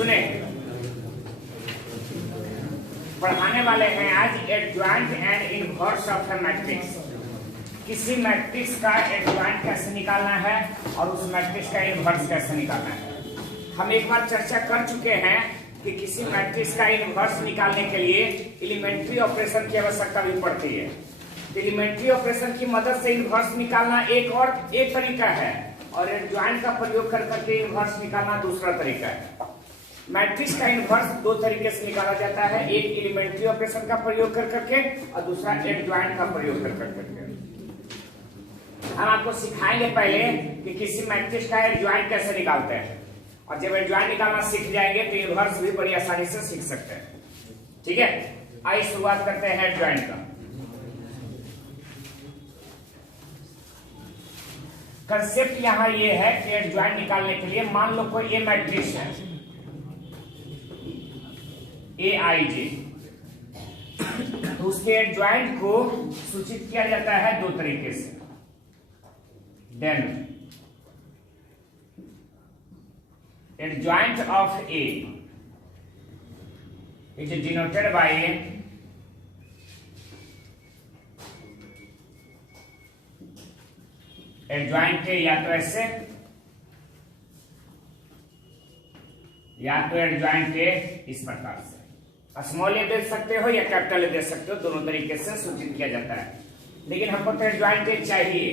सुने, पढ़ाने वाले हैं आज adjoint and inverse of A matrix. किसी मैट्रिक्स का एडजॉइंट कैसे निकालना है और उस मैट्रिक्स का इनवर्स कैसे निकालना है। हम एक बार चर्चा कर चुके हैं कि किसी मैट्रिक्स का इनवर्स निकालने के लिए एलिमेंट्री ऑपरेशन की आवश्यकता भी पड़ती है। एलिमेंट्री ऑपरेशन की मदद से इनवर्स निकालना एक तरीका है और एडजॉइंट का प्रयोग कर करके इनवर्स निकालना दूसरा तरीका है। मैट्रिक्स का इनवर्स दो तरीके से निकाला जाता है, एक एलिमेंट्री ऑपरेशन का प्रयोग कर करके और दूसरा एडजॉइंट का प्रयोग कर करके। हम आपको सिखाएंगे पहले कि किसी मैट्रिक्स का एडजॉइंट कैसे निकालते हैं, और जब एडजॉइंट निकालना सीख जाएंगे तो इनवर्स भी बड़ी आसानी से सीख सकते हैं। ठीक है, आइए शुरुआत करते हैं एडजॉइंट का। कंसेप्ट यहां ये है कि एडजॉइंट निकालने के लिए मान लो कोई ए मैट्रिक्स है AIJ, तो उसके एडजॉइंट को सूचित किया जाता है दो तरीके से। Then adjoint of A is denoted by adjoint के या तो ऐसे या तो एडजॉइंट के इस प्रकार से, स्मॉल ए दे सकते हो या कैपिटल ए दे सकते हो, दोनों तरीके से सूचित किया जाता है। लेकिन हमको तो एडजॉइंट ए चाहिए,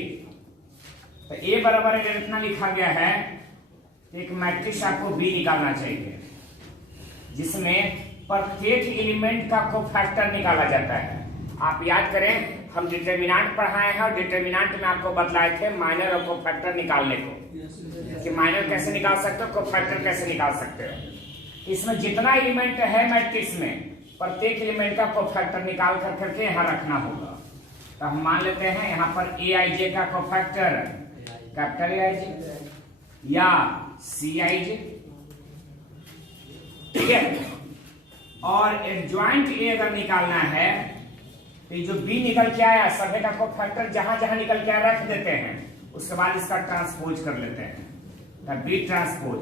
तो ए बराबर अगर इतना लिखा गया है तो एक मैट्रिक्स आपको बी निकालना चाहिए जिसमें प्रत्येक एलिमेंट का कोफैक्टर निकाला जाता है। आप याद करें, हम डिटरमिनेंट पढ़ाए हैं और डिटरमिनेंट में आपको बतलाए थे माइनर और कोफैक्टर निकालने को, कि माइनर कैसे निकाल सकते हो, कोफैक्टर कैसे निकाल सकते हो। इसमें जितना एलिमेंट है मैट्रिक्स में, प्रत्येक एलिमेंट का कोफैक्टर निकाल कर करके यहाँ रखना होगा। तो हम मान लेते हैं यहाँ पर AIJ का कोफैक्टर कैपिटल AIJ या CIJ, ठीक है। और एडजॉइंट ए अगर निकालना है तो जो बी निकल के आया सभी का कोफैक्टर जहां जहां निकल के आया रख देते हैं, उसके बाद इसका ट्रांसपोज कर लेते हैं। बी ट्रांसपोज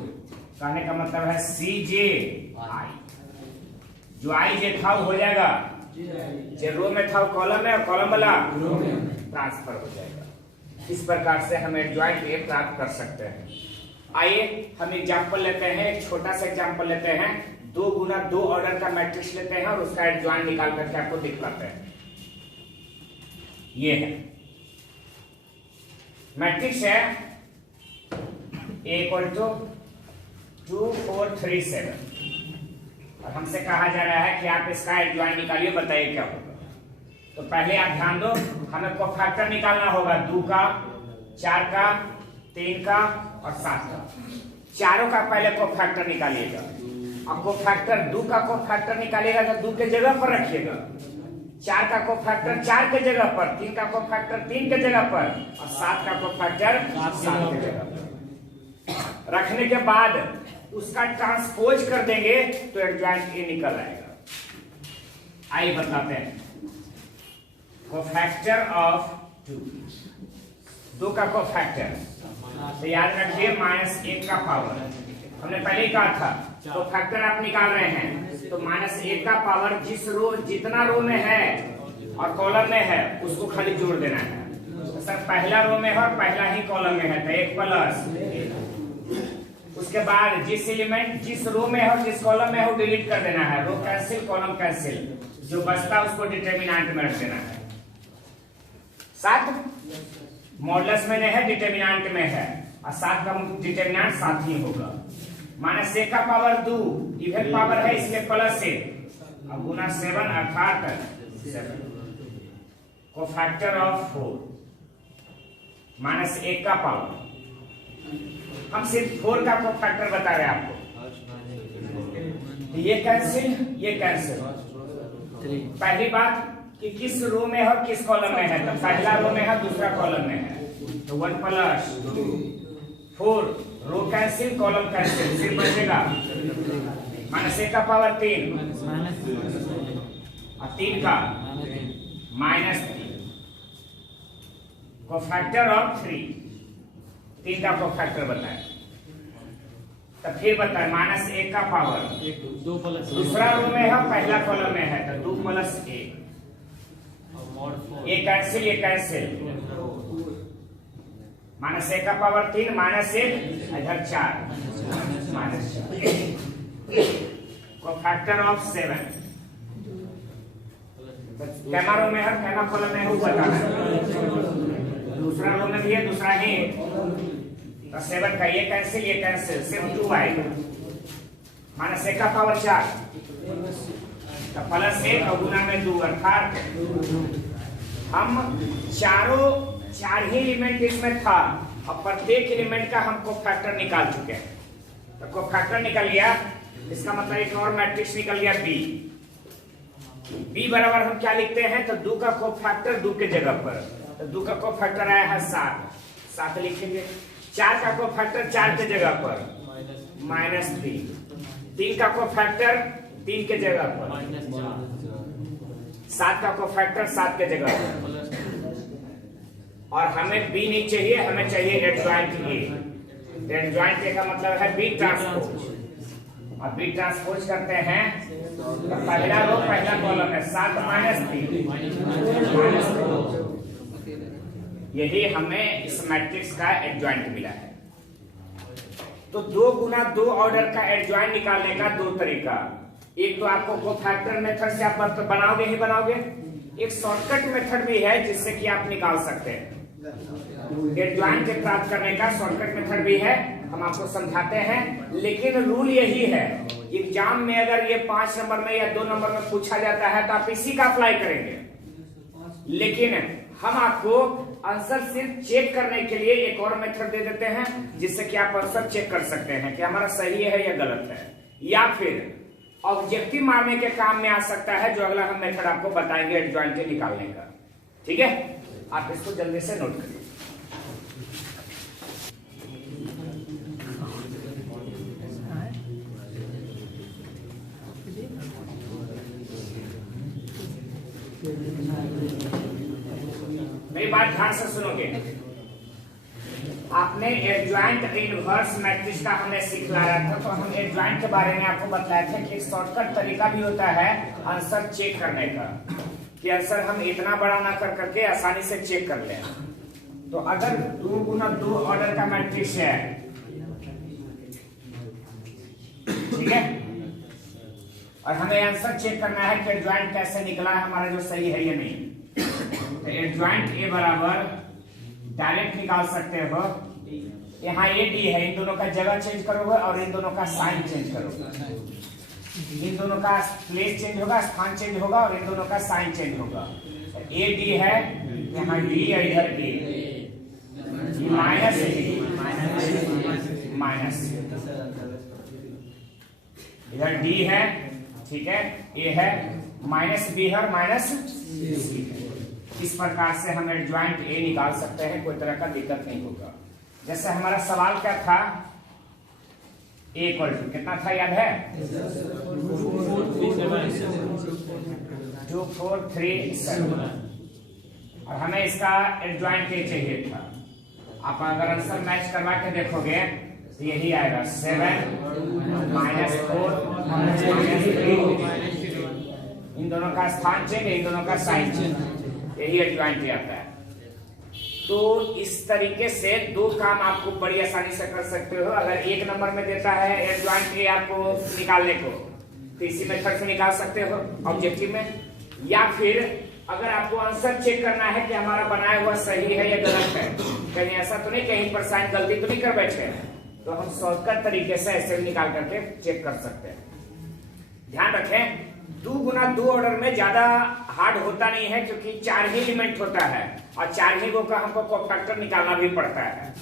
कहने का मतलब है CJI, जो IJ था वो हो जाएगा जो रो में था वो कॉलम में, और कॉलम वाला ट्रांसफर हो जाएगा। इस प्रकार से हम एडजॉइंट ए प्राप्त कर सकते हैं। आइए हम एग्जांपल लेते हैं, एक छोटा सा एग्जांपल लेते हैं। 2 गुना 2 ऑर्डर का मैट्रिक्स लेते हैं और उसका एडजॉइंट निकाल करके आपको दिखलाते हैं। ये है मैट्रिक्स है A = 2 4 3 7 और हमसे कहा जा रहा है कि आप इसका एडजॉइंट निकालिए, बताइए क्या होगा। तो पहले आप ध्यान दो, हमें कोफैक्टर निकालना होगा 2 का, 4 का, 3 का और 7 का। चारों का पहले कोफैक्टर निकालिएगा। अब कोफैक्टर 2 का कोफैक्टर निकालिएगा तो 2 के जगह पर रखिएगा, 4 का कोफैक्टर 4 के जगह पर, 3 का कोफैक्टर 3 के जगह पर और 7 का कोफैक्टर 7 के जगह पर। रखने के बाद उसका ट्रांसपोज कर देंगे तो एडजॉइंट ए निकल आएगा। आइए बताते हैं। कोफैक्टर ऑफ 2 का कोफैक्टर तो याद रखिए -1 का पावर। हमने पहले ही कहा था कोफैक्टर आप निकाल रहे हैं तो -1 का पावर जितना रो में है और कॉलम में है उसको खाली जोड़ देना है। तो सर पहला रो में है और पहला ही कॉलम में है तो 1 + उसके बाद जिस एलिमेंट जिस रो में है और जिस कॉलम में है वो डिलीट कर देना है। रो कैंसिल, कॉलम कैंसिल, जो बचता उसको डिटरमिनेंट में रख देना है। 7 मॉडुलस में नहीं है, डिटरमिनेंट में है और 7 का डिटरमिनेंट 7 ही होगा। -1 का पावर 2 इवन पावर है इसलिए +1 अब गुना 7 अर्थात 7। कोफैक्टर ऑफ 4 -1 का पावर, हम सिर्फ 4 का कोफैक्टर बता रहे हैं आपको। ये कैंसिल। पहली बात कि किस रो में है और किस कॉलम में है, तो पहला रो में है दूसरा कॉलम में है तो 1 + 2 4 रो कैंसिल, कॉलम कैंसिल, फिर बचेगा -1 का पावर 3 और 3 का -3। कोफैक्टर ऑफ 3 का कोफैक्टर बताएं। तो फिर बताए -1 का पावर 2 प्लस दूसरा रो में है, पहला कॉलम में है, तो 2 + 1, ये कैंसिल, ये कैंसिल, -1 का पावर 3, -1 इधर 4, कोफैक्टर ऑफ 7। कैमा रो में है, कैमा कॉलम में है, वो बताना है। दूसरा रो में भी है, दूसरा ही, तो 7 का ये कैंसिल, ये कैंसिल, सिर्फ 2 आएगा। -1 का पावर 4, तो +1 और गुना में 2, अर्थात हम चार ही एलिमेंट इसमें था और प्रत्येक एलिमेंट का हम कोफैक्टर निकाल चुके हैं। तो कोफैक्टर निकल गया, इसका मतलब एक और मैट्रिक्स निकल गया B बराबर हम क्या लिखते हैं, तो 2 का कोफैक्टर 2 के जगह पर, तो 2 का कोफैक्टर आया है 7 लिखेंगे। 4 का कोफैक्टर 4 के जगह पर -3, 3 का कोफैक्टर 3 के जगह पर, 7 का कोफैक्टर 7 के जगह पर। और हमें B नहीं चाहिए, हमें चाहिए एडजॉइंट A। एडजॉइंट A का मतलब है B ट्रांसपोज, और B ट्रांसपोज करते हैं तो पहला रो पहला कॉलम है 7 -3, यही हमें इस मैट्रिक्स का एडजॉइंट मिला है। तो 2 गुना 2 ऑर्डर का एडजॉइंट निकालने का 2 तरीका। एक तो आपको कोफैक्टर मेथड से आप बनाओगे ही बनाओगे, एक शॉर्टकट मेथड भी है जिससे कि आप निकाल सकते हैं। एडजॉइंट प्राप्त करने का शॉर्टकट मेथड भी है, हम आपको समझाते हैं। लेकिन रूल यही है, एग्जाम में अगर ये 5 नंबर में या 2 नंबर में पूछा जाता है तो आप इसी का अप्लाई करेंगे। लेकिन हम आपको आंसर सिर्फ चेक करने के लिए एक और मेथड दे देते हैं, जिससे कि आप आंसर चेक कर सकते हैं कि हमारा सही है या गलत है, या फिर ऑब्जेक्टिव मारने के काम में आ सकता है, जो अगला हम मेथड आपको बताएंगे एडजॉइंट निकालने का। ठीक है, आप इसको जल्दी से नोट करिए। मेरी बात ध्यान से सुनोगे। आपने एडजॉइंट इनवर्स मैट्रिक्स का हमने सिखलाया था, तो हम एडजॉइंट के बारे में आपको बताया था कि एक शॉर्टकट तरीका भी होता है आंसर चेक करने का, कि आंसर हम इतना बड़ा ना कर करके आसानी से चेक कर लें। तो अगर 2 गुना 2 ऑर्डर का मैट्रिक्स है, ठीक है, और हमें आंसर चेक करना है कि एडजॉइंट कैसे निकला है हमारा, जो सही है या नहीं। तो एडजॉइंट A बराबर डायरेक्ट निकाल सकते हो, यहाँ AD है, इन दोनों का जगह चेंज करोगे और इन दोनों का साइन चेंज करोगे, इन दोनों का प्लेस चेंज होगा, स्थान चेंज होगा, और इन दोनों का साइन चेंज होगा। तो AD है, यहाँ D है, इधर A, माइनस इधर D है, ठीक है, A है, -B है और -C है। इस प्रकार से हम एडजॉइंट A निकाल सकते हैं, कोई तरह का दिक्कत नहीं होगा। जैसे हमारा सवाल क्या था, A = कितना था याद है, 2 4 3 7, और हमें इसका एडजॉइंट A चाहिए था। आप अगर आंसर मैच करवा के देखोगे तो यही आएगा 7 -4 -3, इन दोनों का स्थान चेंज, इन दोनों का साइन चेंज, यही एडजॉइंट आता है। तो इस तरीके से 2 काम आपको बड़ी आसानी से कर सकते हो। अगर 1 नंबर में देता है एडजॉइंट A आपको निकालने को, तो इसी मेथड से निकाल सकते हो ऑब्जेक्टिव में, या फिर अगर आपको आंसर चेक करना है कि हमारा बनाया हुआ सही है या गलत है, कहीं ऐसा तो नहीं कहीं पर साइन गलती तो नहीं कर बैठे, तो हम शॉर्टकट तरीके से ऐसे भी निकाल करके चेक कर सकते हैं। ध्यान रखें, 2 गुना 2 ऑर्डर में ज्यादा हार्ड होता नहीं है, क्योंकि 4 ही एलिमेंट होता है और 4 ही का हमको कोफैक्टर निकालना भी पड़ता है।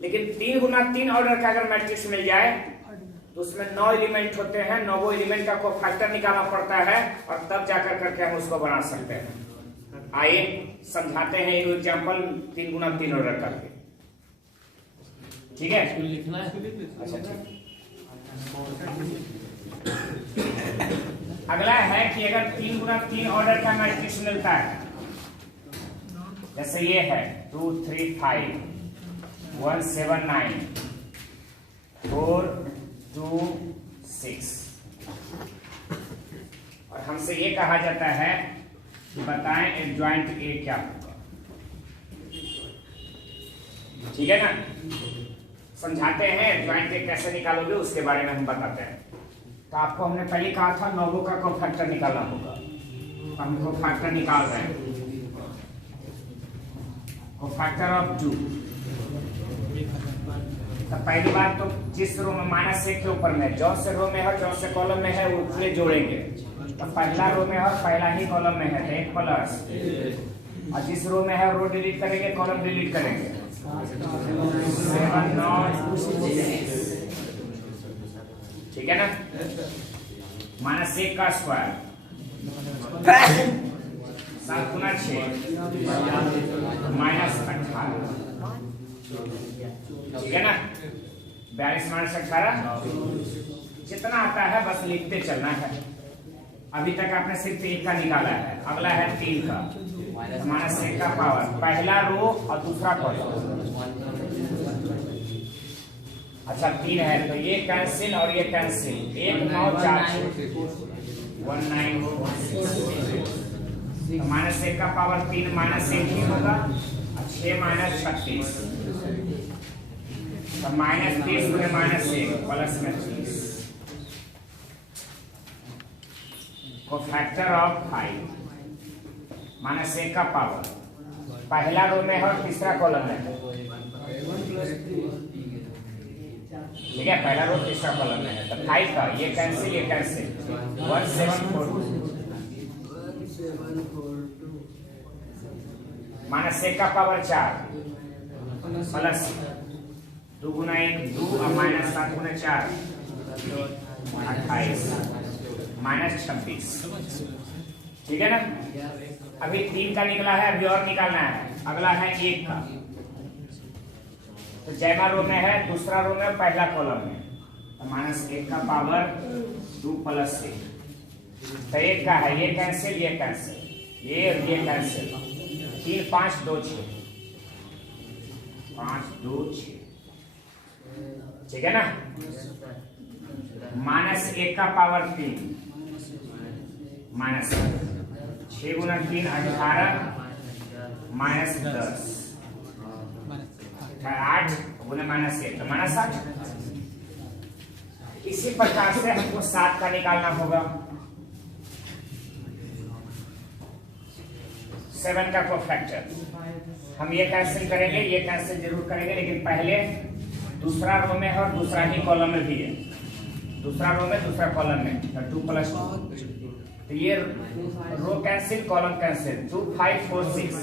लेकिन 3 गुना 3 ऑर्डर का अगर मैट्रिक्स मिल जाए तो उसमें 9 एलिमेंट होते हैं, 9 एलिमेंट का कोफैक्टर निकालना पड़ता है, और तब जाकर करके हम उसको बना सकते हैं। आइए समझाते हैं एक एग्जांपल 3 गुना 3 ऑर्डर करके, ठीक है, लिखना है। अच्छा ठीक। अगला है कि अगर 3 गुना 3 ऑर्डर का मैट्रिक्स मिलता है, जैसे ये है 2 3 5 1 7 9 4 2 6। और हमसे ये कहा जाता है कि बताएं एडजॉइंट ए क्या होगा। ठीक है ना, समझाते हैं एडजॉइंट ए कैसे निकालोगे उसके बारे में हम बताते हैं। तो आपको हमने पहले कहा था नोवो का कोफैक्टर निकालना होगा, तो हम कोफैक्टर निकाल रहे हैं। Cofactor of 2। तो पहली बात तो जिस रो में -1 के ऊपर में जो से रो में है जो से कॉलम में है उससे जोड़ेंगे। तो पहला रो में है पहला ही कॉलम में है तो 1 प्लस, और जिस रो में है रो डिलीट करेंगे कॉलम डिलीट करेंगे। 7 9 ठीक है ना, -1 का स्क्वायर 7 गुना 6 -18। ठीक है ना, 42 - 18 जितना आता है बस लिखते चलना है। अभी तक आपने सिर्फ 1 का निकाला है, अगला है 3 का। -1 का पावर पहला रो और दूसरा कॉलम। अच्छा 3 है तो ये कैंसिल और ये कैंसिल। 1 9 4 1946। तो -1 का पावर 3 -1 ही होगा, 6 - 36। तो -30 गुने -1 प्लस में 30। कोफैक्टर ऑफ 5 -1 का पावर पहला रो में है और तीसरा कॉलम में है। ठीक है, पहला रो तीसरा कॉलम में है तो 5 का ये कैंसिल 1742। -1 का पावर 4 प्लस 2 गुना 1 2 और -7 गुना 4 28 -26। ठीक है ना, अभी 3 का निकला है, अभी और निकालना है। अगला है 1 का। तो जैमा रो में है दूसरा रो में पहला कॉलम में, तो -1 का पावर 2 प्लस 1। तो 1 का है ये कैंसिल ये कैंसिल, ये कैंसिल। 3 5 2 6 5 2 6। ठीक है ना, -1 का पावर 3 -6 गुना 3 18 -10 8 गुना -1 तो -8। इसी प्रकार से हमको 7 का निकालना होगा। 7 का कोफैक्टर हम ये कैंसिल करेंगे ये कैंसिल जरूर करेंगे, लेकिन पहले दूसरा रो में है और दूसरा ही कॉलम में भी है। दूसरा रो में दूसरा कॉलम में तो 2 प्लस 2। तो ये रो कैंसिल कॉलम कैंसिल। 2 5 4 6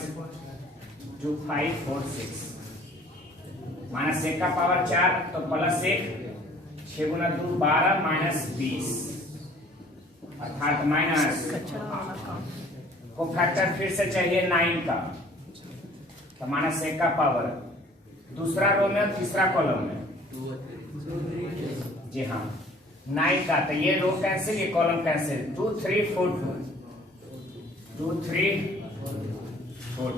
2 5 4 6। -1 का पावर 4 तो प्लस 1 6 गुना 2 12 -20 अर्थात माइनस। कोफैक्टर फिर से चाहिए 9 का। तो -1 का पावर दूसरा रो में तीसरा कॉलम में। जी हाँ 9 का तो ये रो कैंसिल ये कॉलम कैंसिल। 2 3 4 2 3 4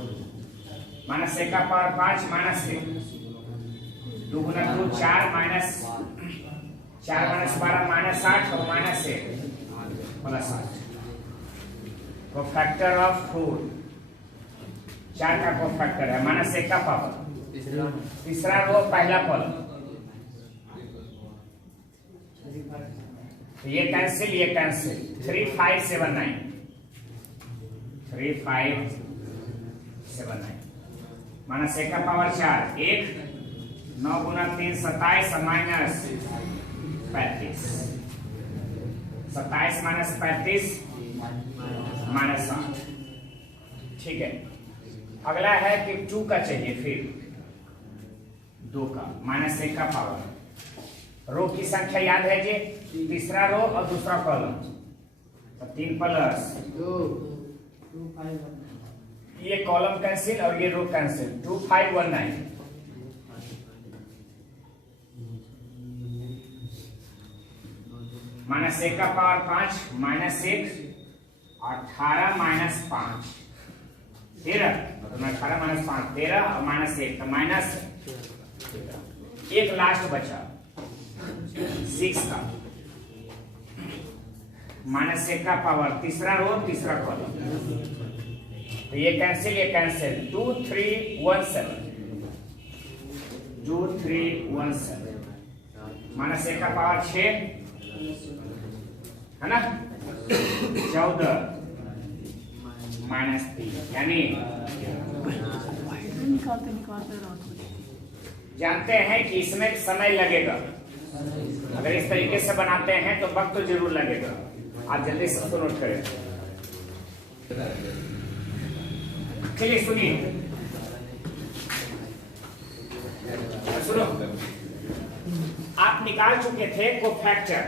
-1 का पावर 5 -1 2 गुना 2 4 -4 -12 -8 और -1 प्लस 8। कोफैक्टर ऑफ 4 4 का कोफैक्टर है -1 का पावर तीसरा रो पहला कॉलम। ये कैंसिल 3 5 7 9 3 5 7 9 -1 का पावर 4 1 9 गुना 3 27 माइनस 35 27 -35 -8। ठीक है, अगला है कि 2 का चाहिए। फिर 2 का -1 का पावर रो की संख्या याद है जी, तीसरा रो और दूसरा कॉलम तो 3 प्लस 2 ये कॉलम कैंसिल और ये रो कैंसिल। 2 5 1 9 -1 का पावर 5 -1 18 -5 13 18 -5 13 और -1 तो -1 लास्ट बचा 6 का -1 का पावर, तीसरा रो तीसरा कॉलम, तो ये कैंसिल 2 3 1 7, 2 3 1 7, -1 का पावर 6 है ना, 14 -3, यानी जानते हैं कि इसमें समय लगेगा। अगर इस तरीके से बनाते हैं तो वक्त तो जरूर लगेगा। आप जल्दी से उसको नोट करें। चलिए सुनिए, सुनो, आप निकाल चुके थे कोफैक्टर,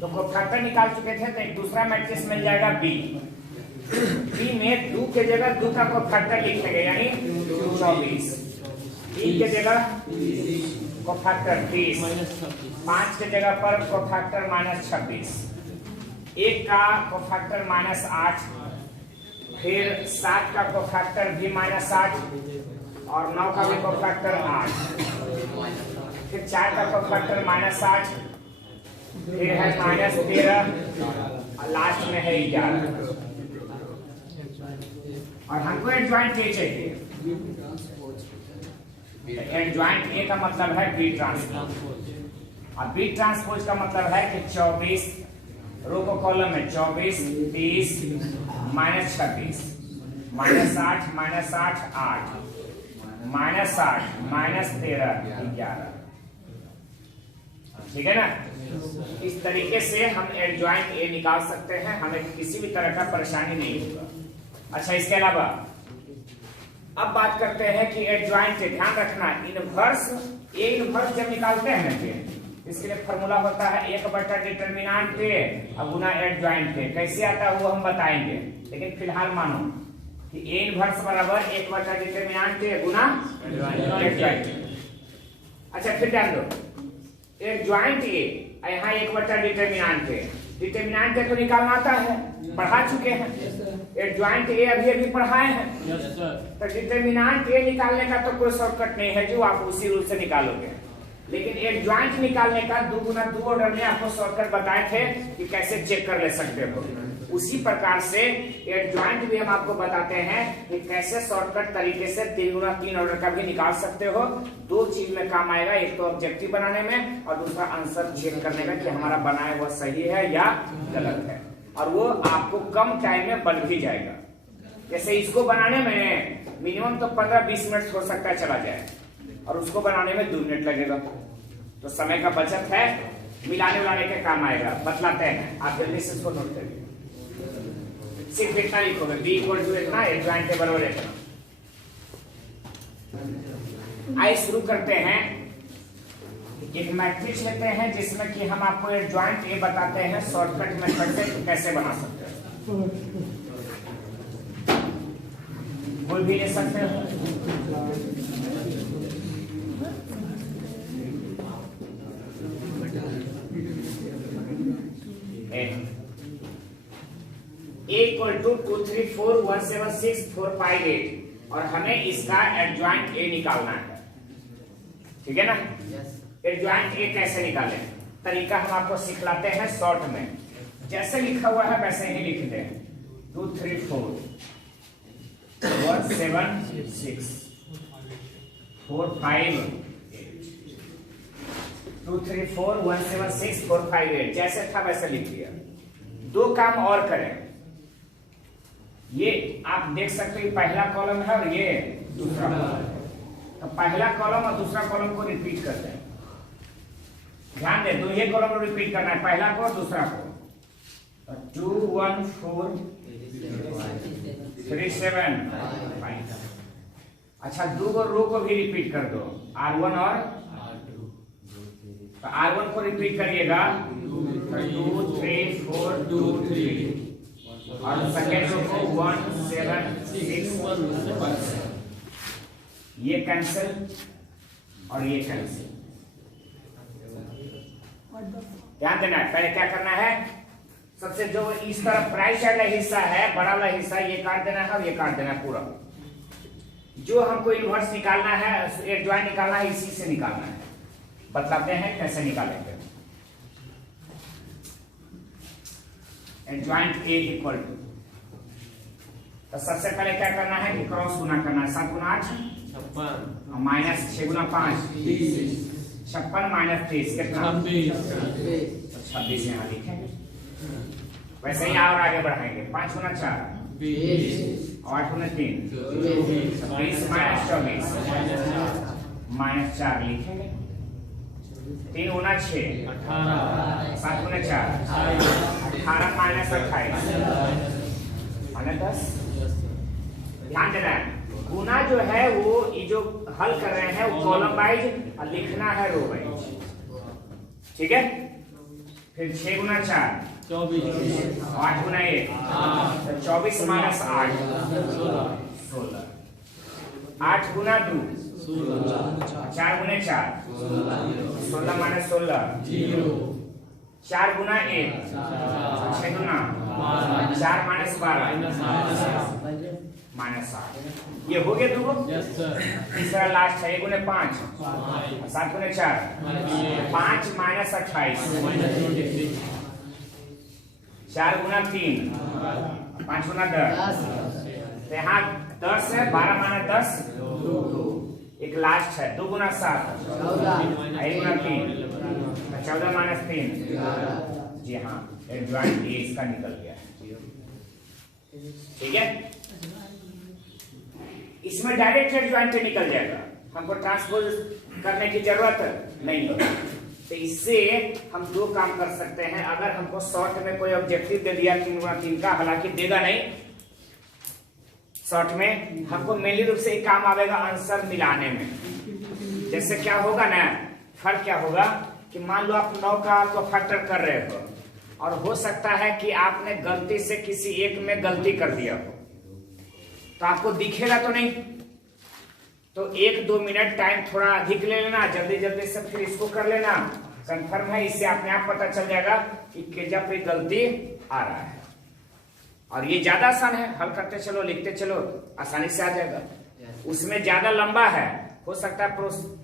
तो कोफैक्टर निकाल चुके थे तो एक दूसरा मैट्रिक्स मिल जाएगा बी में 2 के जगह 2 का कोफैक्टर लिख लेंगे, यानी 24, 3 के जगह कोफैक्टर 30, 5 के जगह पर कोफैक्टर -26, 1 का कोफैक्टर -8, फिर 7 का कोफैक्टर भी -8 और 9 का भी कोफैक्टर 8, फिर 4 का कोफैक्टर -8, फिर है -13 और लास्ट में है 11। और हमको एडजॉइंट ए चाहिए। एडजॉइंट ए का मतलब है बी ट्रांसपोज, और बी ट्रांसपोज का मतलब है कि 24 रो को कॉलम में 24 30 -26 -8 -8 8 -8 -13 11, ठीक है ना। इस तरीके से हम एडजॉइंट ए निकाल सकते हैं, हमें किसी भी तरह का परेशानी नहीं होगा। अच्छा, इसके अलावा अब बात करते हैं कि एडजॉइंट ए, ध्यान रखना इनवर्स ए इनवर्स जब निकालते हैं फिर इसके लिए फॉर्मूला होता है 1 डिटरमिनेंट ए अब गुना एडजॉइंट ए। कैसे आता है वो हम बताएंगे, लेकिन फिलहाल मानो कि ए इनवर्स बराबर 1 determinant A Guna adjoint A. अच्छा, फिर ध्यान दो, एडजॉइंट ए यहाँ 1 डिटरमिनेंट ए, डिटरमिनेंट ए तो निकालना आता है, पढ़ा चुके हैं। एडजॉइंट ए अभी पढ़ाए हैं। तो डिटरमिनेंट ए निकालने का तो कोई शॉर्टकट नहीं है, जो आप उसी रूल से निकालोगे। लेकिन एडजॉइंट निकालने का 2 गुना 2 ऑर्डर में आपको शॉर्टकट बताए थे कि कैसे चेक कर ले सकते हो। उसी प्रकार से एडजॉइंट भी हम आपको बताते हैं कि कैसे शॉर्टकट तरीके से 3 गुना 3 ऑर्डर का भी निकाल सकते हो। 2 चीज में काम आएगा, एक तो ऑब्जेक्टिव बनाने में और दूसरा आंसर चेक करने में कि हमारा बनाया हुआ सही है या गलत है, और वो आपको कम टाइम में बन भी जाएगा। जैसे इसको बनाने में मिनिमम तो 15-20 मिनट हो सकता है चला जाए, और उसको बनाने में 2 मिनट लगेगा, तो समय का बचत है, मिलाने उलाने के काम आएगा। बतलाते हैं, आप जल्दी से इसको नोट करिए। सिर्फ इतना लिखोगे बी इक्वल टू इतना, एडजॉइंट के बराबर इतना। आइए शुरू करते हैं। एक मैट्रिक्स लेते हैं जिसमें कि हम आपको एडजॉइंट ए बताते हैं शॉर्टकट मेथड से कैसे बना सकते हैं। कोई भी ले सकते हो। इक्वल टू 2 3 4 1 7 6 4 5 8, और हमें इसका एडजॉइंट ए निकालना है, ठीक है ना। एडजॉइंट ए कैसे निकालें, तरीका हम आपको सिखलाते हैं शॉर्ट में। जैसे लिखा हुआ है वैसे ही लिख दें। 2 3 4 1 7 6 4 5 8, 2 3 4 1 7 6 4 5 8, जैसे था वैसे लिख दिया। 2 काम और करें, ये आप देख सकते हैं पहला कॉलम है और ये दूसरा कॉलम, तो पहला कॉलम और दूसरा कॉलम को रिपीट करते हैं। ध्यान दें, तो ये कॉलम को रिपीट करना है, पहला को और दूसरा को। 2 1 4 3 7 5। अच्छा, 2 रो को भी रिपीट कर दो, R1 और तो R1 को रिपीट करिएगा 2 3 4 2 3, और सेकेंड रो को 1 7 6 1 7। ये कैंसिल और ये कैंसिल। ध्यान देना है, पहले क्या करना है, सबसे जो इस तरफ राइट साइड वाला हिस्सा है, बड़ा वाला हिस्सा, ये काट देना है और ये काट देना है पूरा। जो हमको इनवर्स निकालना है, एडजॉइंट निकालना है, इसी से निकालना है। बतलाते हैं कैसे निकालेंगे। एडजॉइंट ए इक्वल टू, तो सबसे पहले क्या करना है कि क्रॉस गुना करना है। 7 गुना 8 56 माइनस 6 गुना 5 56 माइनस 30 कितना 26 यहाँ लिखेंगे। वैसे ही और आगे बढ़ाएंगे। 5 गुना 4 20 8 गुना 3 20 माइनस 24 माइनस 4 लिखेंगे। 3 गुना 6 18 7 गुना 4 18 माइनस 28 माइनस 10। ध्यान देना है गुना जो है वो ये जो हल कर रहे हैं वो कॉलम वाइज और लिखना है रो वाइज, ठीक है। फिर 6 गुना 4 24 8 गुना 1 तो 24 माइनस 8 16 8 गुना 2 4 गुना 4 16 माइनस 16 4 गुना 1 6 गुना 4 माइनस 12 माइनस 7। ये हो गया दो। तीसरा लास्ट है 1 गुना 5 7 गुना 4 5 माइनस 28 4 गुना 3 5 गुना 10 तो यहाँ 10 है 12 माइनस 10 एक लास्ट है 2 गुना 7 1 गुना 3 14 माइनस 3 जी हाँ एडजॉइंट ए इसका निकल गया, ठीक है। इसमें डायरेक्ट एडजॉइंट निकल जाएगा, हमको ट्रांसपोज करने की जरूरत नहीं होगी। तो इससे हम दो काम कर सकते हैं। अगर हमको शॉर्ट में कोई ऑब्जेक्टिव दे दिया 3 गुना 3 का, हालांकि देगा नहीं, शॉर्ट में हमको मेनली रूप से एक काम आएगा आंसर मिलाने में। जैसे क्या होगा ना, फर्क क्या होगा कि मान लो आप 9 का तो फैक्टर कर रहे हो और हो सकता है कि आपने गलती से किसी एक में गलती कर दिया हो, तो आपको दिखेगा तो नहीं, तो 1-2 मिनट टाइम थोड़ा अधिक ले लेना, जल्दी जल्दी से फिर इसको कर लेना, कंफर्म है। इससे अपने आप पता चल जाएगा कि केजा पे गलती आ रहा है। और ये ज्यादा आसान है, हल करते चलो लिखते चलो आसानी से आ जाएगा। उसमें ज्यादा लंबा है, हो सकता है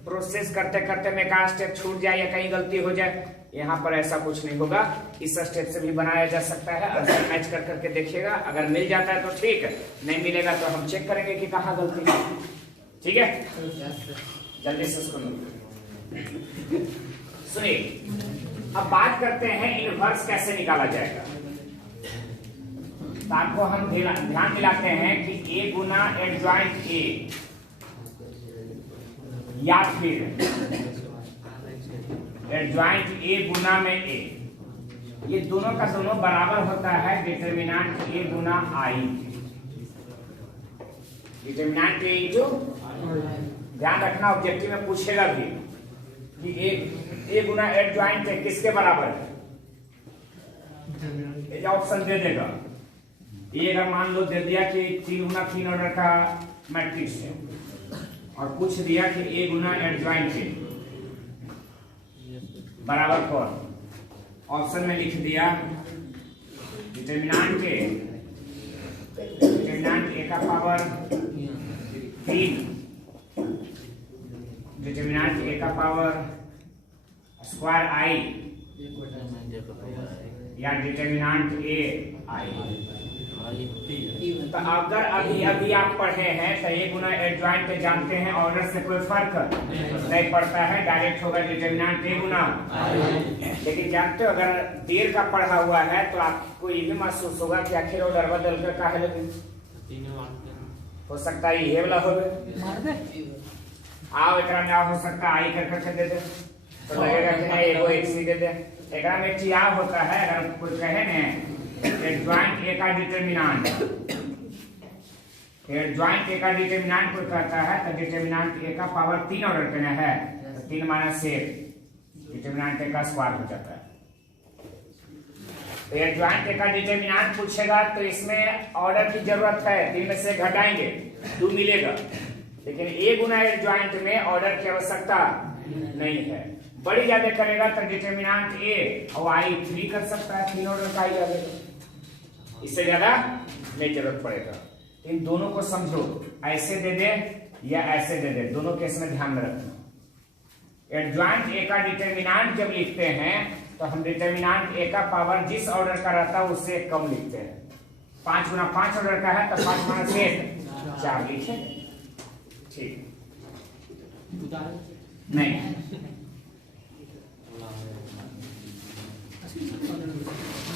प्रोसेस करते करते में कहा स्टेप छूट जाए या कहीं गलती हो जाए। यहाँ पर ऐसा कुछ नहीं होगा, इस स्टेप से भी बनाया जा सकता है। आंसर मैच कर करके देखिएगा, अगर मिल जाता है तो ठीक है, नहीं मिलेगा तो हम चेक करेंगे कि कहाँ गलती है, ठीक है। जल्दी से सुनिए, अब बात करते हैं इनवर्स कैसे निकाला जाएगा। तो आपको हम ध्यान दिलाते हैं कि ए गुना एडजॉइंट ए या फिर एडजॉइंट ए गुना में ए, ये दोनों का दोनों बराबर होता है determinant A Guna I. Determinant A जो ध्यान रखना ऑब्जेक्टिव में पूछेगा भी कि ए गुना एडजॉइंट ए किसके बराबर है, ये ऑप्शन दे देगा। ये अगर मान लो दे दिया कि 3 गुना 3 ऑर्डर का मैट्रिक्स है और पूछ दिया कि ए गुना एडजॉइंट ए बराबर कौन, ऑप्शन में लिख दिया डिटरमिनेंट ए का पावर 3, डिटरमिनेंट ए का पावर स्क्वायर आई या डिटरमिनेंट ए आई। तो अगर अभी आप पढ़े हैं तो ए गुना एडजॉइंट जानते हैं, ऑर्डर से कोई फर्क नहीं पड़ता है, डायरेक्ट होगा डिटरमिनेंट ए गुना। लेकिन जानते हो अगर देर का पढ़ा हुआ है तो आपको ये भी महसूस होगा कि आखिर ऑर्डर बदल कर काहे लगे, हो सकता है ये वाला हो आओ एकरा में हो सकता है आई कर दे दे तो लगेगा कि नहीं एगो एक सी दे दे। एकरा में क्या होता है, अगर कोई कहे ना एडजॉइंट ए का डिटरमिनेंट, एडजॉइंट ए का डिटरमिनेंट कोई कहता है तो डिटरमिनेंट ए का पावर 3 ऑर्डर करना है, तो 3 माइनस 1 डिटरमिनेंट ए का स्क्वायर हो जाता है। तो एडजॉइंट ए का डिटरमिनेंट पूछेगा तो इसमें ऑर्डर की जरूरत है, 3 में से घटाएंगे 2 मिलेगा। लेकिन ए गुना एडजॉइंट में ऑर्डर की आवश्यकता नहीं है, बड़ी ज्यादा करेगा तो डिटरमिनेंट ए और आई 3 कर सकता है, 3 ऑर्डर का ही आ जाएगा, इससे ज्यादा नहीं जरूरत पड़ेगा। इन दोनों को समझो, ऐसे दे दे या ऐसे दे दे, दोनों केस में ध्यान में रखना। एडजॉइंट ए का डिटर्मिनेंट जब लिखते हैं तो हम डिटर्मिनेंट ए का पावर जिस ऑर्डर का रहता है उससे कम लिखते हैं। 5 गुना 5 ऑर्डर का है तो 5 गुना से 4 लिखे। ठीक नहीं,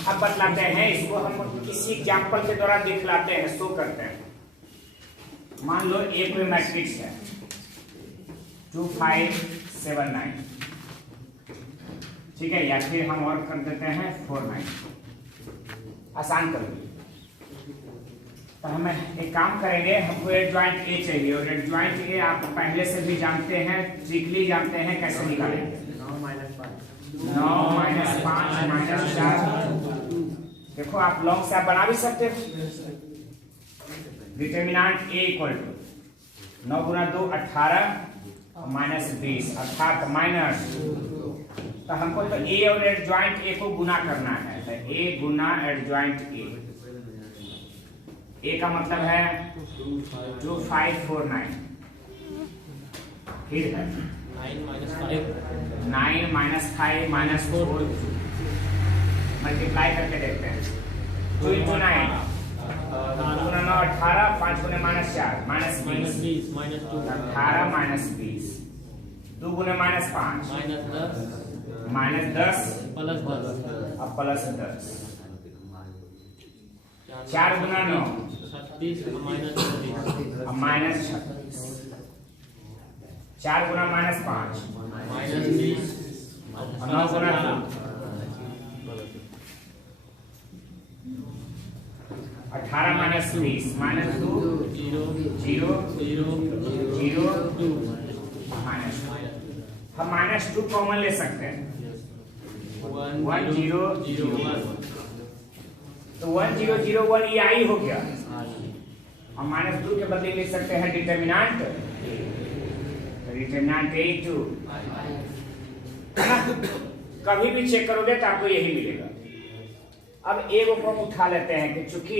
अब बतलाते हैं इसको, हम किसी एग्जाम्पल के द्वारा दिखलाते हैं, शो करते हैं। मान लो ए कोई मैट्रिक्स है 2 5 7 9, ठीक है, या फिर हम और कर देते हैं 4 9, आसान कर लीजिए। तो हम एक काम करेंगे, हमको एडजॉइंट ए चाहिए और एडजॉइंट ए आप पहले से भी जानते हैं, ट्रिकली जानते हैं कैसे निकालेंगे। 9 - 5 - 4, देखो आप लॉन्ग से आप बना भी सकते हो। डिटर्मिनेंट ए इक्वल टू 9 गुना 2 18 और -20 अर्थात माइनस। तो हमको तो ए और एडजॉइंट ए को गुना करना है, तो ए गुना एडजॉइंट ए का मतलब है 2 5 4 9, फिर है 9 - 5 - 4, मल्टीप्लाई करके देखते हैं। 2 × 9 2 × 9 18, 5 गुना -4 -20 18 -20, 2 गुना -5 -10 और +10, 4 गुना 9 -36, 4 गुना -5 -20 और 9 गुना 18 - 20 -2 0 0 2 हम -2 कॉमन ले सकते हैं, 1 0 0 1, तो 1 0 0 1 ये आई हो गया। हम -2 के बदले लिख सकते हैं डिटर्मिनेंट ए 2, है ना। कभी भी चेक करोगे तो आपको यही मिलेगा। अब ए को हम उठा लेते हैं कि चूंकि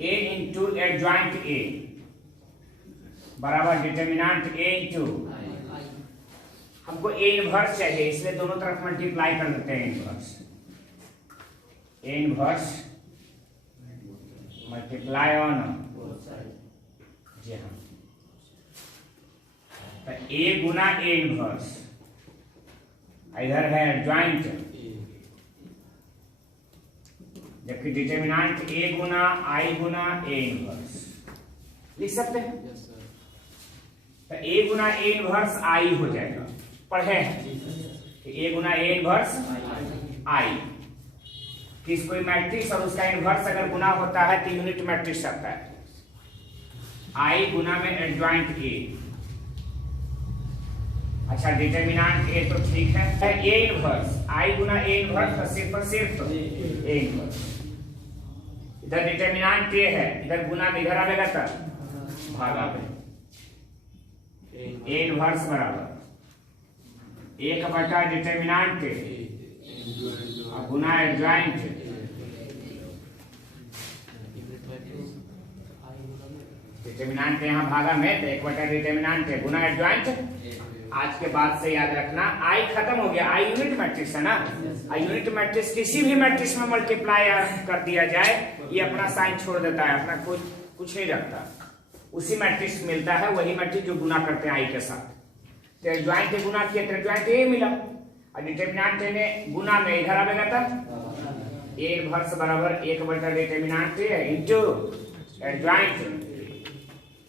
ए इंटू एडजॉइंट ए बराबर डिटर्मिनेंट ए इंटू, हमको ए इनवर्स चाहिए, इसलिए दोनों तरफ मल्टीप्लाई कर देते हैं। Inverse A inverse multiply on, जी हाँ, तो ए गुना ए इनवर्स, इधर है एडजॉइंट, जबकि determinant A Guna I Guna A inverse लिख सकते हैं। तो ए गुना ए इनवर्स आई हो जाएगा। पढ़े कि ए गुना ए इनवर्स आई, किस कोई मैट्रिक्स और उसका इनवर्स अगर गुना होता है तो यूनिट मैट्रिक्स आता है। आई गुना में एडजॉइंट ए, अच्छा डिटर्मिनेंट ए तो ठीक है, A inverse I Guna A inverse तो सिर्फ और सिर्फ ए इनवर्स। इधर डिटर्मिनेंट ए है, इधर गुना में इधर आएगा तब भागा में ए इनवर्स बराबर 1 बटा डिटर्मिनेंट और गुना एडजॉइंट। डिटर्मिनेंट यहाँ भागा में तो 1 बटा डिटर्मिनेंट गुना एडजॉइंट। आज के बाद से याद रखना, आई खत्म हो गया, आई यूनिट मैट्रिक्स है ना। आई यूनिट मैट्रिक्स किसी भी मैट्रिक्स में मल्टीप्लाई कर दिया जाए ये अपना साइन छोड़ देता है, अपना कुछ नहीं रखता, उसी मैट्रिक्स मिलता है, वही मैट्रिक्स जो गुना करते हैं आई के साथ। तो एडजॉइंट ए गुना किया तो एडजॉइंट ए मिला, और डिटर्मिनेंट ने गुना में इधर आएगा तब ए इनवर्स बराबर 1 बटा डिटर्मिनेंट ए इनटू एडजॉइंट।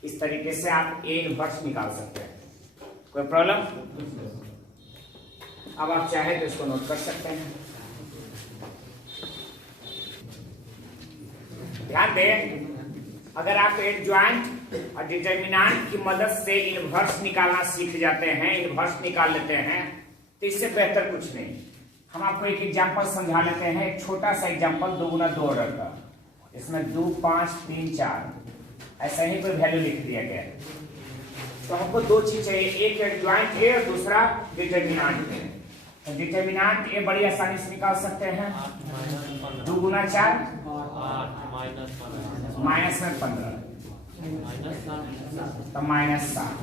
इस तरीके से आप ए इनवर्स निकाल सकते हैं। कोई प्रॉब्लम? अब आप चाहे तो इसको नोट कर सकते हैं। ध्यान दें, अगर आप एडजॉइंट और डिटर्मिनेंट की मदद से इनवर्स निकालना सीख जाते हैं, इनवर्स निकाल लेते हैं, तो इससे बेहतर कुछ नहीं। हम आपको एक एग्जांपल समझा लेते हैं, एक छोटा सा एग्जांपल 2 गुना 2 ऑर्डर का। इसमें 2 5 3 4 ऐसा ही कोई वैल्यू लिख दिया गया है। तो हमको दो चीज चाहिए, एक एडजॉइंट ए और दूसरा डिटर्मिनेंट ए। तो डिटर्मिनेंट ए बड़ी आसानी से निकाल सकते हैं, 2 गुना 4 माइनस में 15 तो -7,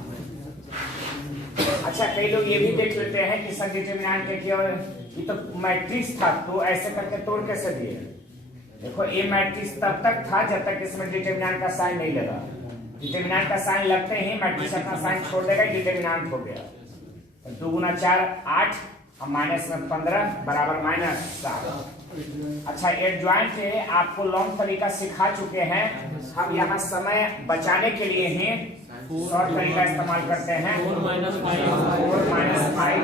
अच्छा, कई लोग ये भी देख लेते हैं कि सर डिटरमिनेंट देखिए और ये तो मैट्रिक्स था, तो ऐसे करके तोड़ कैसे दिए? देखो ये मैट्रिक्स तब तक था जब तक इसमें डिटरमिनेंट का साइन नहीं लगा। डिटरमिनेंट का साइन लगते ही मैट्रिक्स अपना साइन छोड़ देगा, डिटरमिनेंट हो गया। 2 गुना 4 8 और माइनस में 15 बराबर -7। अच्छा, एडजॉइंट आपको लॉन्ग तरीका सिखा चुके हैं, हम यहाँ समय बचाने के लिए ही शॉर्ट तरीका इस्तेमाल करते हैं। 4 - 5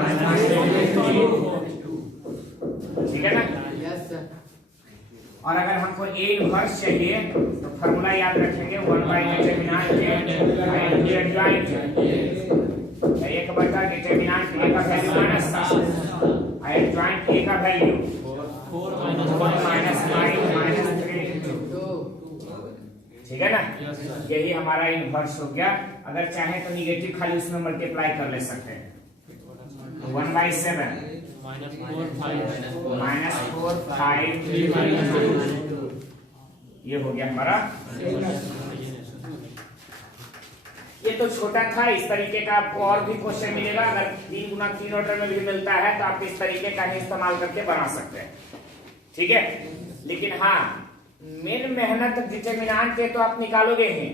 ठीक है ना? और अगर हमको ए इनवर्स चाहिए तो फार्मूला याद रखेंगे 1/डिटरमिनेंट एडजॉइंट 1 डिटरमिनेंट ए का वैल्यू -7 एडजॉइंट ए का वैल्यू 4 - 5 -3। ठीक है ना? यही हमारा इनवर्स हो गया। अगर चाहे तो निगेटिव खाली उसमें मल्टीप्लाई कर ले सकते हैं। 1/7 -4 5 ये हो गया हमारा। ये तो छोटा था, इस तरीके का आपको और भी क्वेश्चन मिलेगा। अगर 3 गुना 3 ऑर्डर में भी मिलता है तो आप इस तरीके का ही इस्तेमाल करके बना सकते हैं। ठीक है, लेकिन हाँ, मेन मेहनत डिटरमिनेंट के तो आप निकालोगे ही,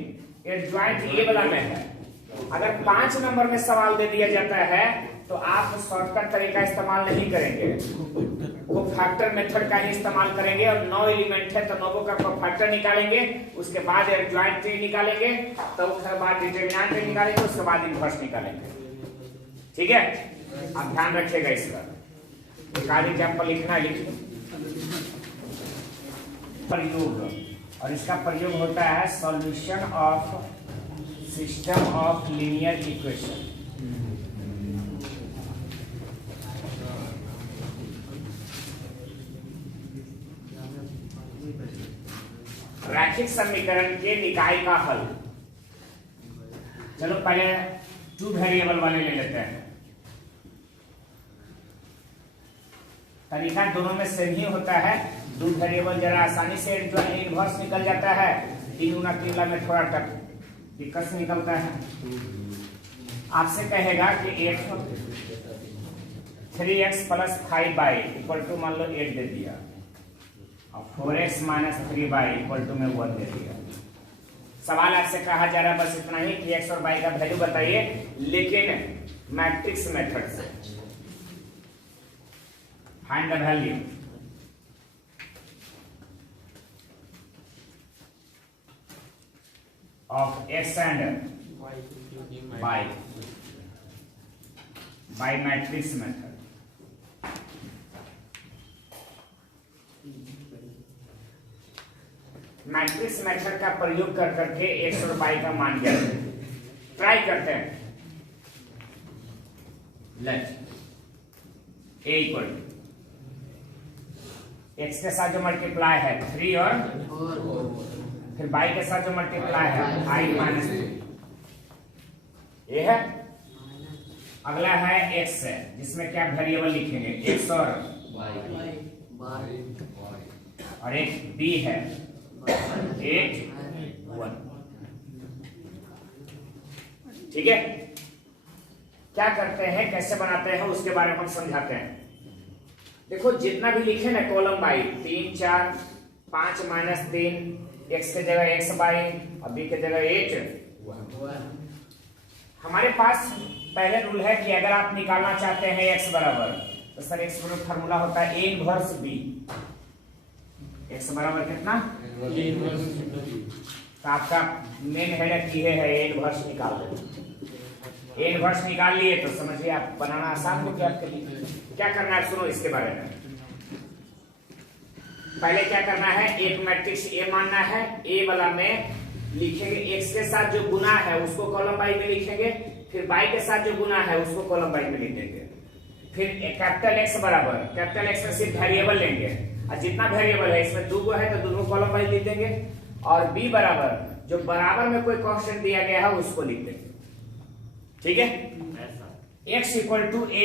एडजॉइंट ये वाला में है। अगर 5 नंबर में सवाल दे दिया जाता है तो आप शॉर्टकट तरीका इस्तेमाल नहीं करेंगे, वो फैक्टर मेथड का ही इस्तेमाल करेंगे। और 9 एलिमेंट है तो 9 का फैक्टर निकालेंगे, उसके बाद एडजॉइंट निकालेंगे, तो उसके बाद डिटरमिनेंट निकालेंगे, उसके बाद इनवर्स निकालेंगे। ठीक है, आप ध्यान रखिएगा इसका। एक आध एग्जाम्पल लिखना, लिखिए प्रयोग, और इसका प्रयोग होता है solution of system of linear equation. रैखिक समीकरण के निकाय का हल। चलो पहले 2 वेरिएबल वाले ले लेते हैं। तरीका दोनों में सेम ही होता है। 2 वेरिएबल जरा आसानी से इनवर्स निकल जाता है, 3 गुना 3 में थोड़ा दिक्कत से निकलता है। आपसे कहेगा कि 3x + 5y = मान लो 8 दे दिया, और 4x - 3y = में 1 दे दिया। सवाल आपसे कहा जा रहा है बस इतना ही कि x और y का वैल्यू बताइए, लेकिन मैट्रिक्स मेथड से। Find the value of x and y by matrix method। Matrix method का प्रयोग कर करके x और y का मान ज्ञात ट्राई करते हैं। लेट a = x के साथ जो मल्टीप्लाई है 3 और फिर y के साथ जो मल्टीप्लाई है i - 3, ये है। अगला है x है, जिसमें क्या वेरिएबल लिखेंगे, x और एक b है 8 1। ठीक है, क्या करते हैं, कैसे बनाते हैं, उसके बारे में हम समझाते हैं। देखो जितना भी लिखे ना कॉलम बाई 3 4 5 - 3, x के जगह x बाई और b के जगह 8 हमारे पास पहले रूल है कि अगर आप निकालना चाहते हैं x बराबर, तो सर x बराबर फार्मूला होता है a इनवर्स b। x बराबर कितना, तो आपका मेन हेडर की है a इनवर्स निकाल दो। a इनवर्स निकाल लिए तो समझिए आप बनाना आसान हो गया आपके लिए। क्या करना है सुनो इसके बारे में। पहले क्या करना है, एक मैट्रिक्स A मानना है, A वाला में लिखेंगे x के साथ जो गुना है उसको कॉलम बाई में लिखेंगे, फिर y के साथ जो गुना है उसको कॉलम बाई में लिख देंगे। फिर कैपिटल X बराबर, कैपिटल X में सिर्फ वेरिएबल लेंगे, और जितना वेरिएबल है इसमें 2 है तो दोनों कॉलम बाई लिख देंगे, और b बराबर जो बराबर में कोई कांस्टेंट दिया गया है उसको लिख देंगे। ठीक है, x = a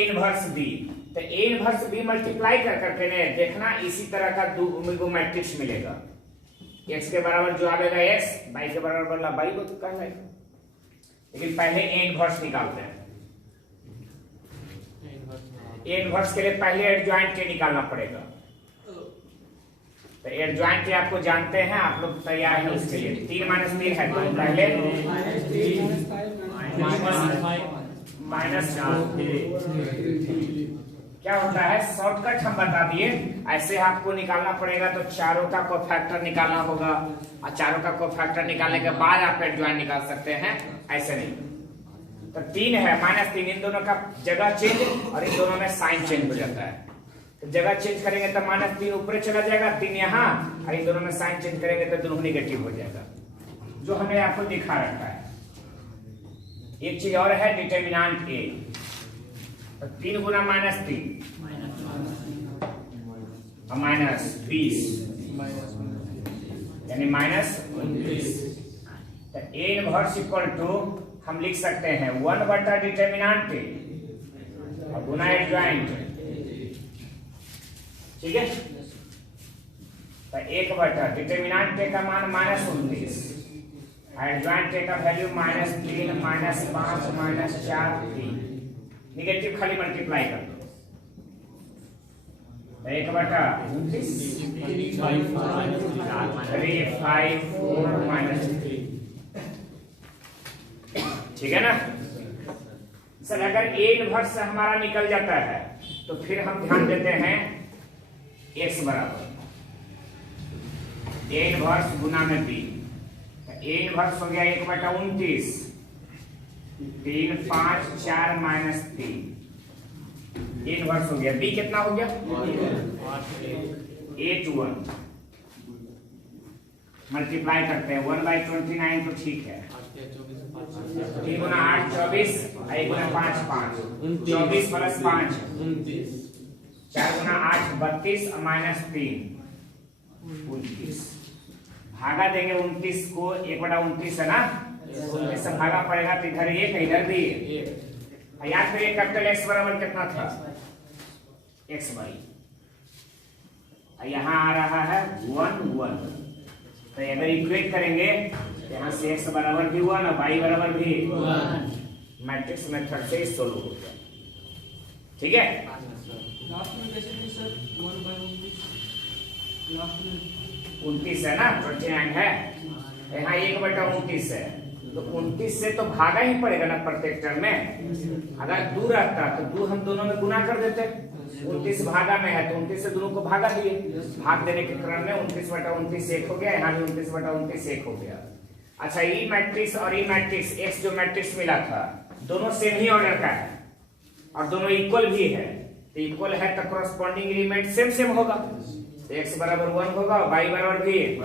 इनवर्स b, तो a इनवर्स b मल्टीप्लाई कर करके ने देखना इसी तरह का दो मैट्रिक्स मिलेगा। x के बराबर जो आएगा x, y के बराबर वाला y को करना है। लेकिन पहले a इनवर्स निकालते हैं। ए इनवर्स के लिए पहले एडजॉइंट के निकालना पड़ेगा। तो एडजॉइंट आपको जानते हैं, आप लोग तैयार हैं उसके लिए। 3 - 3 है, तो पहले माइनस क्या होता है, शॉर्टकट हम बता दिए। ऐसे आपको निकालना पड़ेगा, तो चारों का कोफैक्टर निकालना होगा, और चारों का कोफैक्टर निकालने के बाद आप एडजॉइंट निकाल सकते हैं, ऐसे नहीं। तो 3 है, -3, इन दोनों का जगह चेंज और इन दोनों में साइन चेंज हो जाता है। तो जगह चेंज करेंगे तो -3 ऊपर चला जाएगा, 3 यहाँ, और इन दोनों में साइन चेंज करेंगे तो दोनों नेगेटिव हो जाएगा, जो हमने आपको दिखा रखा है। एक चीज और है, डिटर्मिनेंट ए। तो 3 गुना -3 और -20 यानी -29। तो ए इनवर्स इक्वल टू हम लिख सकते हैं 1 बटा डिटर्मिनेंट ए और गुना एडजॉइंट, ठीक है। तो 1 बटा डिटर्मिनेंट ए का मान -29, एडजॉइंट ए का वैल्यू -3 -5 -4 3, निगेटिव खाली मल्टीप्लाई कर दो। 1 बटा 29 3 5 4 -3, ठीक है ना सर। अगर ए इनवर्स हमारा निकल जाता है तो फिर हम ध्यान देते हैं x बराबर ए इनवर्स गुना में बी। ए इनवर्स हो गया 1 बटा 29 3 5 4 -3, इनवर्स हो गया। बी कितना हो गया 8 मल्टीप्लाई करते हैं 1/29, तो ठीक है। 3 गुना 8 24, 1 गुना 5 5, 24 प्लस 5 4 गुना 8 32 और -3 29। भागा देंगे 29 को, 1 बटा 29 है ना, 29 से भागा पड़ेगा तो इधर 1 इधर भी 1। याद करिए कैपिटल एक्स बराबर कितना था, x/, यहाँ आ रहा है 1 1। तो अगर इक्वेट करेंगे यहाँ से x बराबर भी 1 और y बराबर भी 1, मैट्रिक्स मेथड से सोल्व हो गया, ठीक है। लास्ट में कैसे थे सर 1/29 लास्ट में 29 है ना, 29 है, यहाँ 1 बटा 29 है, तो 29 से तो भागा ही पड़ेगा ना प्रत्येक टर्म में। अगर 2 रहता तो 2 हम दोनों में गुना कर देते, 29 भागा में है तो 29 से दोनों को भागा दिए, भाग देने के क्रम में 29 बटा 29 1 हो गया, यहाँ भी 29 बटा 29 1 हो गया। अच्छा, ई मैट्रिक्स और ई मैट्रिक्स एक्स जो मैट्रिक्स मिला था दोनों सेम ही ऑर्डर का है और दोनों इक्वल भी है, तो इक्वल है तो कॉरस्पॉन्डिंग एलिमेंट सेम सेम होगा, तो x बराबर 1 होगा और y बराबर भी 1।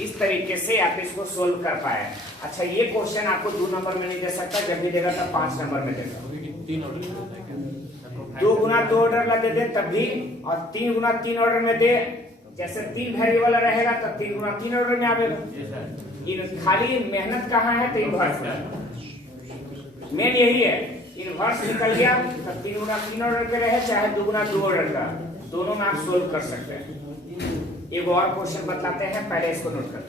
इस तरीके से आप इसको सोल्व कर पाए। अच्छा, ये क्वेश्चन आपको 2 नंबर में नहीं दे सकता, जब भी देगा तब 5 नंबर में देगा। 2 गुना 2 ऑर्डर ला दे तब भी, और 3 गुना 3 ऑर्डर में दे, जैसे 3 वेरिएबल रहेगा तो 3 गुना 3 ऑर्डर में आवेगा। इन खाली मेहनत कहाँ है, तो इनवर्स मेन यही है, इनवर्स निकल गया तो 3 गुना 3 ऑर्डर के रहे चाहे 2 गुना 2 ऑर्डर का, दोनों में आप सोल्व कर सकते हैं। एक और क्वेश्चन बतलाते हैं, पहले इसको नोट कर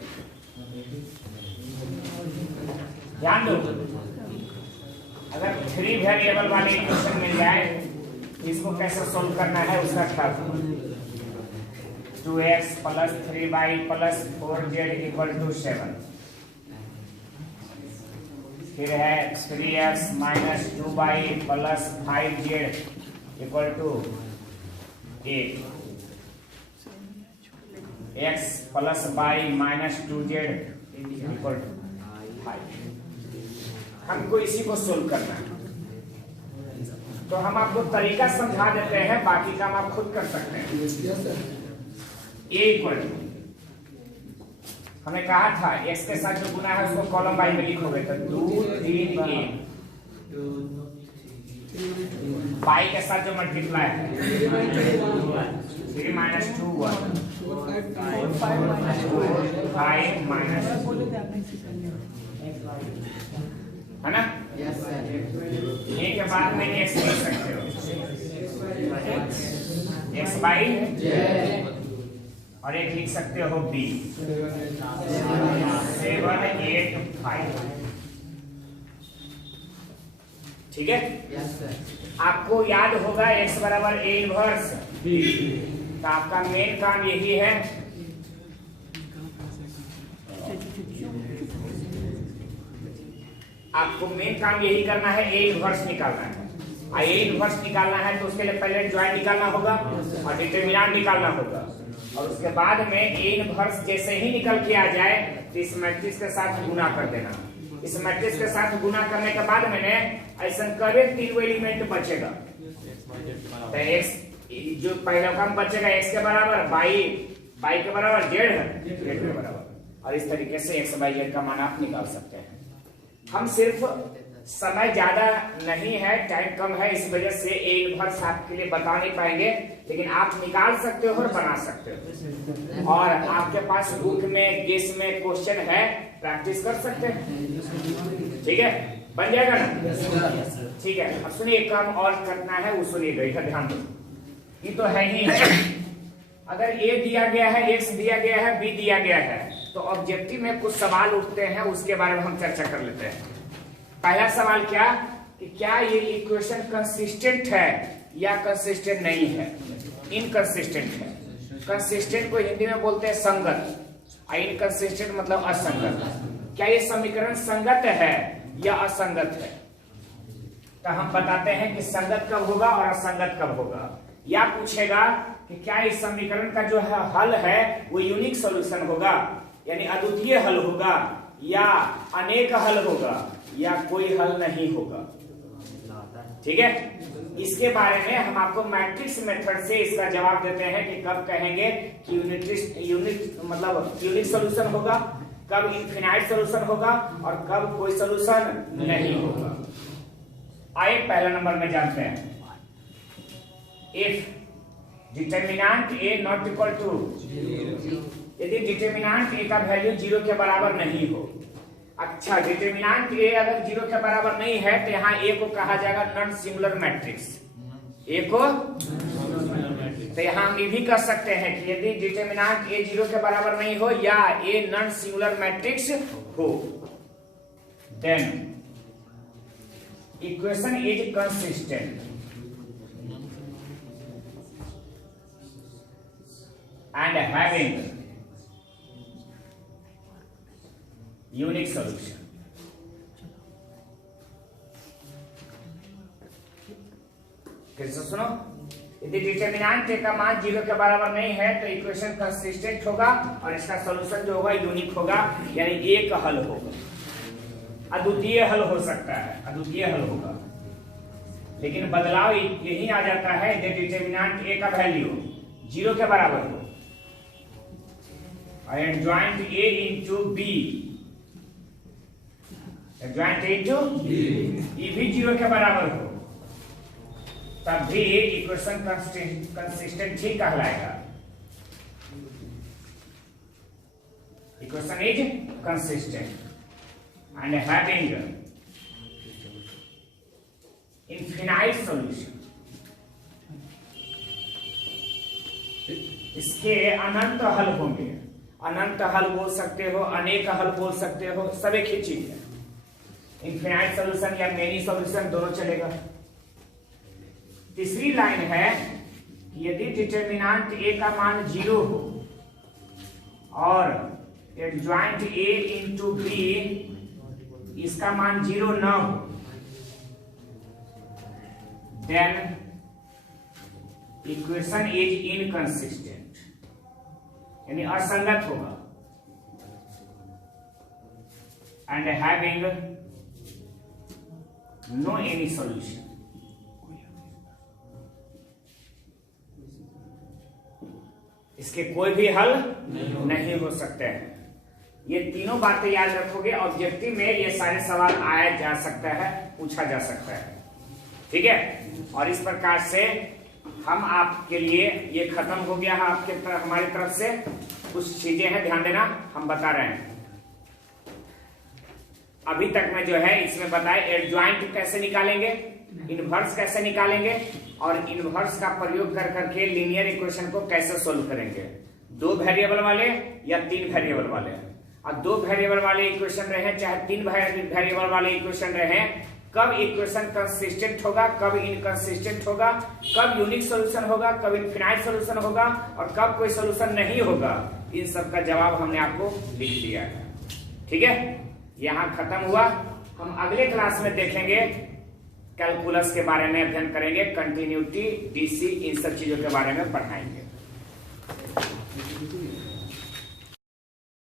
ध्यान दो। अगर 3 वेरिएबल वाले इक्वेशन मिल जाए इसको कैसे सोल्व करना है उसका ख्याल करो। 2x plus 3y plus 4z equal to 7, फिर है 3x minus 2y plus 5z equal to 8, x plus y minus 2z equal to 5। हमको इसी को सोल्व करना है, तो हम आपको तरीका समझा देते हैं, बाकी काम आप खुद कर सकते हैं। a इक्वल टू, हमने कहा था x के साथ जो गुना है उसको कॉलम बाई में लिखोगे तो 2 3 a, y के साथ जो मल्टीप्लाई है 3 माइनस 2 1 5 माइनस है ना, a के बाद में x लिख सकते हो, x बाई, और एक लिख सकते हो b 7 8 5, ठीक है, आपको याद होगा x बराबर a इनवर्स, तो आपका मेन काम यही है आपको मेन काम यही करना है, a इनवर्स निकालना है। a इनवर्स निकालना है तो उसके लिए पहले ज्वाइन निकालना होगा और डिटरमिनेंट निकालना होगा, और उसके बाद में a इनवर्स जैसे ही निकल के आ जाए तो इस मैट्रिक्स के साथ गुना कर देना। इस मैट्रिक्स के साथ गुना करने के बाद मैंने ऐसा करे 3 एलिमेंट बचेगा, तो x जो पहला काम बचेगा x के बराबर, y के बराबर, z के बराबर, और इस तरीके से x y z का मान आप निकाल सकते हैं। हम सिर्फ समय ज्यादा नहीं है, टाइम कम है, इस वजह से a इनवर्स आपके लिए बता नहीं पाएंगे, लेकिन आप निकाल सकते हो और बना सकते हो। और आपके पास बुक में गेस में क्वेश्चन है, प्रैक्टिस कर सकते हैं। ठीक है, बन जाएगा ना? ठीक है, अब सुनिए, एक काम और करना है, वो सुनिएगा, इधर ध्यान दो। ये तो है ही है, अगर a दिया गया है, x दिया गया है, b दिया गया है, तो ऑब्जेक्टिव में कुछ सवाल उठते हैं, उसके बारे में हम चर्चा कर लेते हैं। पहला सवाल क्या, कि क्या ये इक्वेशन कंसिस्टेंट है या कंसिस्टेंट नहीं है? इनकंसिस्टेंट है। कंसिस्टेंट को हिंदी में बोलते हैं संगत, और इनकंसिस्टेंट मतलब असंगत। क्या ये समीकरण संगत है या असंगत है? तो हम बताते हैं कि संगत कब होगा और असंगत कब होगा। या पूछेगा कि क्या इस समीकरण का जो हल है वो यूनिक सॉल्यूशन होगा, यानी अद्वितीय हल होगा, या अनेक हल होगा, या कोई हल नहीं होगा। ठीक है, इसके बारे में हम आपको मैट्रिक्स मेथड से इसका जवाब देते हैं कि कब कहेंगे कि यूनिक मतलब यूनिक सॉल्यूशन होगा, कब इनफिनाइट सॉल्यूशन होगा, और कब कोई सॉल्यूशन नहीं होगा। आइए पहला नंबर में जानते हैं। If determinant a not equal to, यदि डिटरमिनेंट a का वैल्यू 0 के बराबर नहीं हो। अच्छा, डिटरमिनेंट a अगर 0 के बराबर नहीं है तो यहाँ a को कहा जाएगा नॉन सिंगुलर मैट्रिक्स। a को तो यहाँ हम ये भी कर सकते हैं कि यदि डिटरमिनेंट a 0 के बराबर नहीं हो या a नॉन सिंगुलर मैट्रिक्स हो, then equation is consistent and having unique solution. कैसे सुनो, यदि डिटरमिनेंट का मान 0 के बराबर नहीं है तो इक्वेशन कंसिस्टेंट होगा और इसका सॉल्यूशन जो होगा यूनिक होगा, यानी एक हल होगा। अद्वितीय हल हो सकता है, अद्वितीय हल होगा, लेकिन बदलाव यही आ जाता है जब डिटरमिनेंट a का वैल्यू 0 के बराबर हो और adjoint a into b, adjoint a into b भी 0 के बराबर हो, तब भी इक्वेशन कंसिस्टेंट ही कहलाएगा। Equation is consistent and having infinite solution. इसके अनंत हल होंगे, अनंत हल बोल सकते हो, अनेक हल बोल सकते हो, सब एक ही चीज है। इनफिनाइट सॉल्यूशन या मेनी सॉल्यूशन दोनों चलेगा। तीसरी लाइन है, यदि डिटरमिनेंट a का मान 0 हो और एडजॉइंट a इंटू b इसका मान 0 न हो, देन इक्वेशन इज इनकंसिस्टेंट, यानी असंगत होगा, and having no any solution. इसके कोई भी हल नहीं हो सकते हैं। ये तीनों बातें याद रखोगे, ऑब्जेक्टिव में ये सारे सवाल आया जा सकता है, पूछा जा सकता है। ठीक है, और इस प्रकार से हम आपके लिए ये खत्म हो गया है। आपके तरफ हमारी तरफ से कुछ चीजें हैं, ध्यान देना, हम बता रहे हैं। अभी तक में जो है इसमें बताए एडजॉइंट कैसे निकालेंगे, इनवर्स कैसे निकालेंगे, और इनवर्स का प्रयोग कर करके लीनियर इक्वेशन को कैसे सोल्व करेंगे। 2 वेरिएबल वाले या 3 वेरिएबल वाले, और 2 वेरिएबल वाले इक्वेशन रहे चाहे 3 वेरिएबल वाले इक्वेशन रहे, कब इक्वेशन कंसिस्टेंट होगा, कब इनकंसिस्टेंट होगा, कब यूनिक सॉल्यूशन होगा, कब इनफिनाइट सॉल्यूशन होगा और कब कोई सॉल्यूशन नहीं होगा, इन सब का जवाब हमने आपको लिख दिया है। ठीक है, यहाँ खत्म हुआ। हम अगले क्लास में देखेंगे, कैलकुलस के बारे में अध्ययन करेंगे, कंटिन्यूटी, डीसी, इन सब चीजों के बारे में पढ़ाएंगे।